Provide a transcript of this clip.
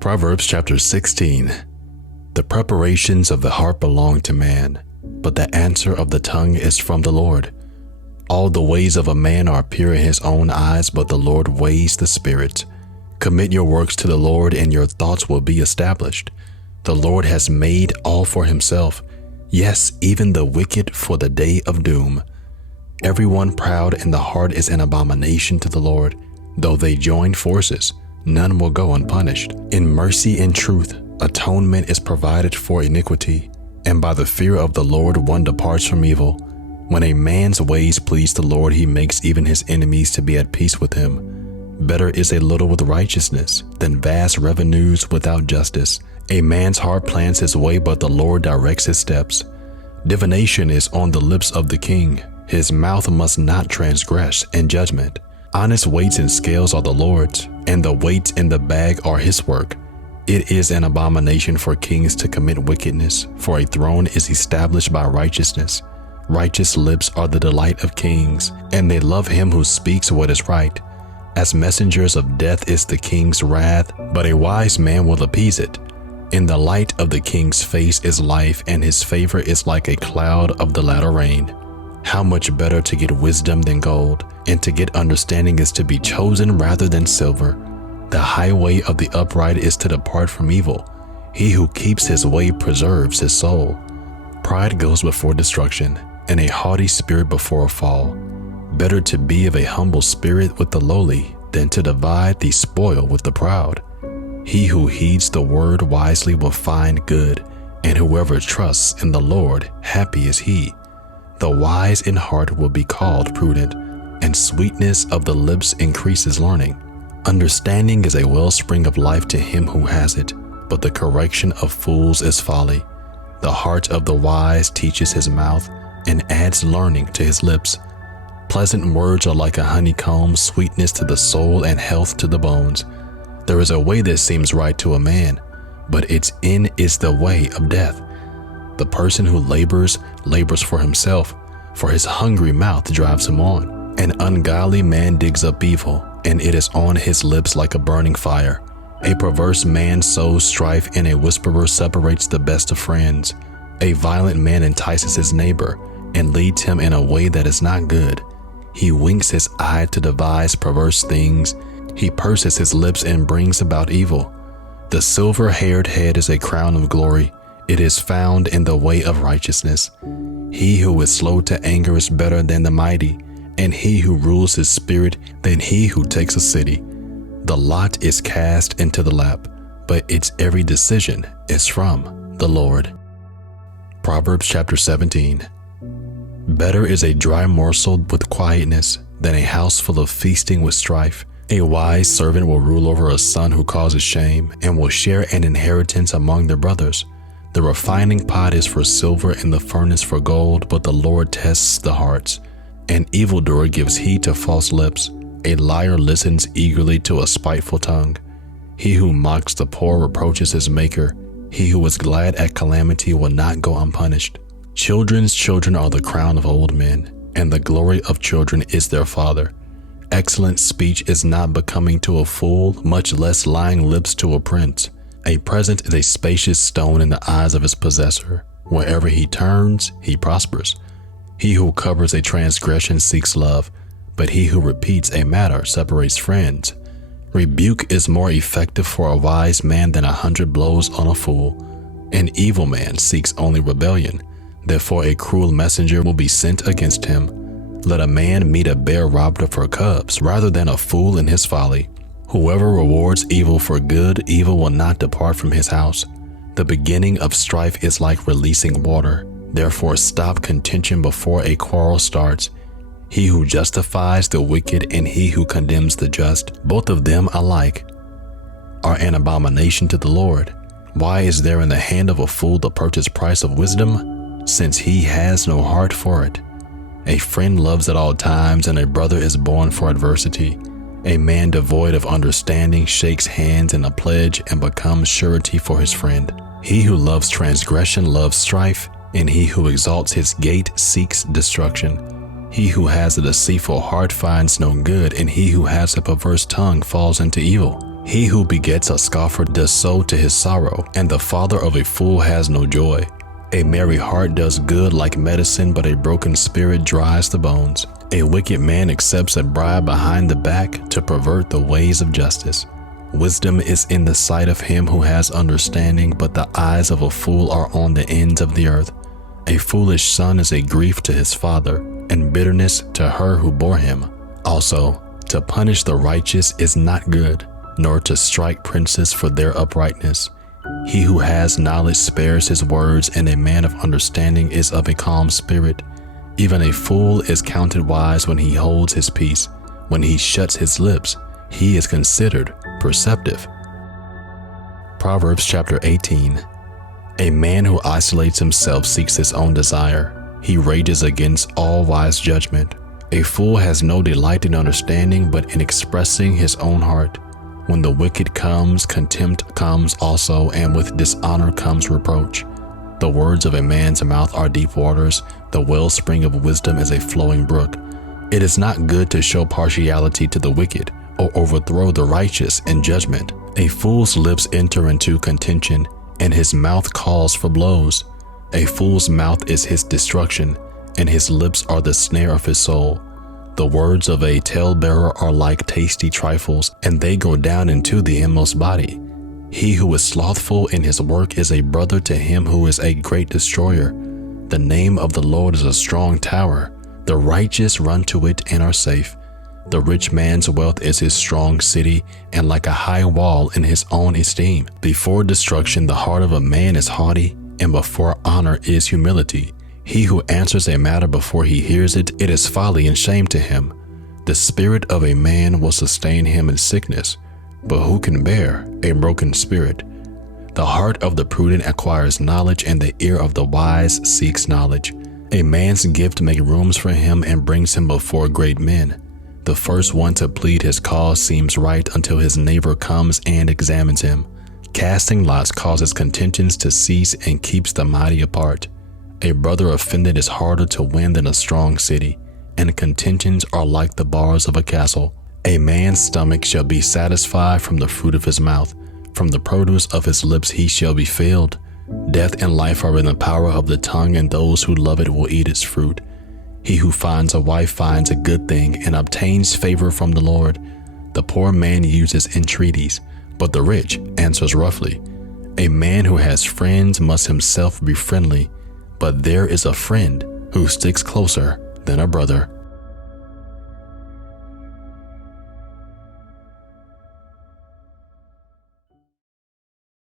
Proverbs chapter 16. The preparations of the heart belong to man, but the answer of the tongue is from the Lord. All the ways of a man are pure in his own eyes, but the Lord weighs the spirits. Commit your works to the Lord, and your thoughts will be established. The Lord has made all for himself, yes, even the wicked for the day of doom. Everyone proud in the heart is an abomination to the Lord. Though they join forces, none will go unpunished. In mercy and truth, atonement is provided for iniquity, and by the fear of the Lord one departs from evil. When a man's ways please the Lord, he makes even his enemies to be at peace with him. Better is a little with righteousness than vast revenues without justice. A man's heart plans his way, but the Lord directs his steps. Divination is on the lips of the king. His mouth must not transgress in judgment. Honest weights and scales are the Lord's, and the weights in the bag are his work. It is an abomination for kings to commit wickedness, for a throne is established by righteousness. Righteous lips are the delight of kings, and they love him who speaks what is right. As messengers of death is the king's wrath, but a wise man will appease it. In the light of the king's face is life, and his favor is like a cloud of the latter rain. How much better to get wisdom than gold, and to get understanding is to be chosen rather than silver. The highway of the upright is to depart from evil. He who keeps his way preserves his soul. Pride goes before destruction, and a haughty spirit before a fall. Better to be of a humble spirit with the lowly than to divide the spoil with the proud. He who heeds the word wisely will find good, and whoever trusts in the Lord, happy is he. The wise in heart will be called prudent, and sweetness of the lips increases learning. Understanding is a wellspring of life to him who has it, but the correction of fools is folly. The heart of the wise teaches his mouth, and adds learning to his lips. Pleasant words are like a honeycomb, sweetness to the soul and health to the bones. There is a way that seems right to a man, but its end is the way of death. The person who labors for himself, for his hungry mouth drives him on. An ungodly man digs up evil, and it is on his lips like a burning fire. A perverse man sows strife, and a whisperer separates the best of friends. A violent man entices his neighbor, and leads him in a way that is not good. He winks his eye to devise perverse things. He purses his lips and brings about evil. The silver-haired head is a crown of glory. It is found in the way of righteousness. He who is slow to anger is better than the mighty, and he who rules his spirit than he who takes a city. The lot is cast into the lap, but its every decision is from the Lord. Proverbs chapter 17. Better is a dry morsel with quietness than a house full of feasting with strife. A wise servant will rule over a son who causes shame, and will share an inheritance among their brothers. The refining pot is for silver and the furnace for gold, but the Lord tests the hearts. An evildoer gives heed to false lips. A liar listens eagerly to a spiteful tongue. He who mocks the poor reproaches his maker. He who is glad at calamity will not go unpunished. Children's children are the crown of old men, and the glory of children is their father. Excellent speech is not becoming to a fool, much less lying lips to a prince. A present is a spacious stone in the eyes of its possessor. Wherever he turns, he prospers. He who covers a transgression seeks love, but he who repeats a matter separates friends. Rebuke is more effective for a wise man than 100 blows on a fool. An evil man seeks only rebellion. Therefore a cruel messenger will be sent against him. Let a man meet a bear robbed of her cubs, rather than a fool in his folly. Whoever rewards evil for good, evil will not depart from his house. The beginning of strife is like releasing water. Therefore stop contention before a quarrel starts. He who justifies the wicked and he who condemns the just, both of them alike, are an abomination to the Lord. Why is there in the hand of a fool the purchase price of wisdom, since he has no heart for it? A friend loves at all times, and a brother is born for adversity. A man devoid of understanding shakes hands in a pledge and becomes surety for his friend. He who loves transgression loves strife, and he who exalts his gate seeks destruction. He who has a deceitful heart finds no good, and he who has a perverse tongue falls into evil. He who begets a scoffer does so to his sorrow, and the father of a fool has no joy. A merry heart does good like medicine, but a broken spirit dries the bones. A wicked man accepts a bribe behind the back to pervert the ways of justice. Wisdom is in the sight of him who has understanding, but the eyes of a fool are on the ends of the earth. A foolish son is a grief to his father, and bitterness to her who bore him. Also, to punish the righteous is not good, nor to strike princes for their uprightness. He who has knowledge spares his words, and a man of understanding is of a calm spirit. Even a fool is counted wise when he holds his peace. When he shuts his lips, he is considered perceptive. Proverbs chapter 18. A man who isolates himself seeks his own desire. He rages against all wise judgment. A fool has no delight in understanding, but in expressing his own heart. When the wicked comes, contempt comes also, and with dishonor comes reproach. The words of a man's mouth are deep waters. The wellspring of wisdom is a flowing brook. It is not good to show partiality to the wicked, or overthrow the righteous in judgment. A fool's lips enter into contention, and his mouth calls for blows. A fool's mouth is his destruction, and his lips are the snare of his soul. The words of a talebearer are like tasty trifles, and they go down into the inmost body. He who is slothful in his work is a brother to him who is a great destroyer. The name of the Lord is a strong tower. The righteous run to it and are safe. The rich man's wealth is his strong city, and like a high wall in his own esteem. Before destruction, the heart of a man is haughty, and before honor is humility. He who answers a matter before he hears it, it is folly and shame to him. The spirit of a man will sustain him in sickness, but who can bear a broken spirit? The heart of the prudent acquires knowledge, and the ear of the wise seeks knowledge. A man's gift makes rooms for him and brings him before great men. The first one to plead his cause seems right until his neighbor comes and examines him. Casting lots causes contentions to cease and keeps the mighty apart. A brother offended is harder to win than a strong city, and contentions are like the bars of a castle. A man's stomach shall be satisfied from the fruit of his mouth. From the produce of his lips he shall be filled. Death and life are in the power of the tongue, and those who love it will eat its fruit. He who finds a wife finds a good thing and obtains favor from the Lord. The poor man uses entreaties, but the rich answers roughly. A man who has friends must himself be friendly, but there is a friend who sticks closer than a brother.